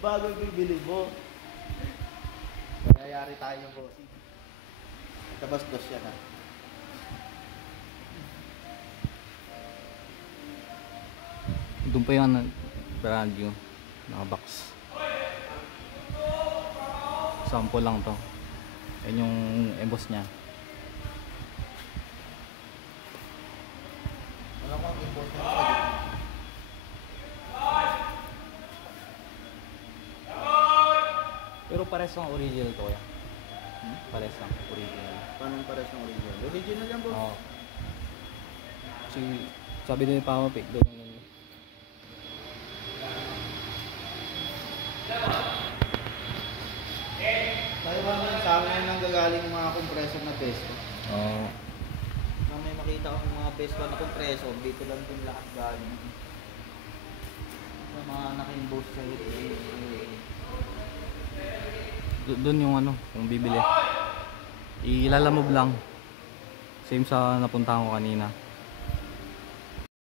Bago bibili mo. Mayayari tayo ng bossing. Tabas-dos yan ha. Doon pa yung brand new naka-box. Sample lang to. Yan yung emboss niya. Wala ko ang import na sa gitna. Pero pares ang original to yan. Pares ang original. Paano pares ng original? Original yan boss. Oo. Kasi sabi din ni Papa Pick doon yung Tayo ba naman sa amin nang gagaling yung mga compressor na Vespa? Oo. Nang may makita ko yung mga Vespa na compressor, dito lang din lahat galing. Sa mga naka-inbox sa Doon yung ano, kung bibili. Ilalamove lang. Same sa napuntahan ko kanina.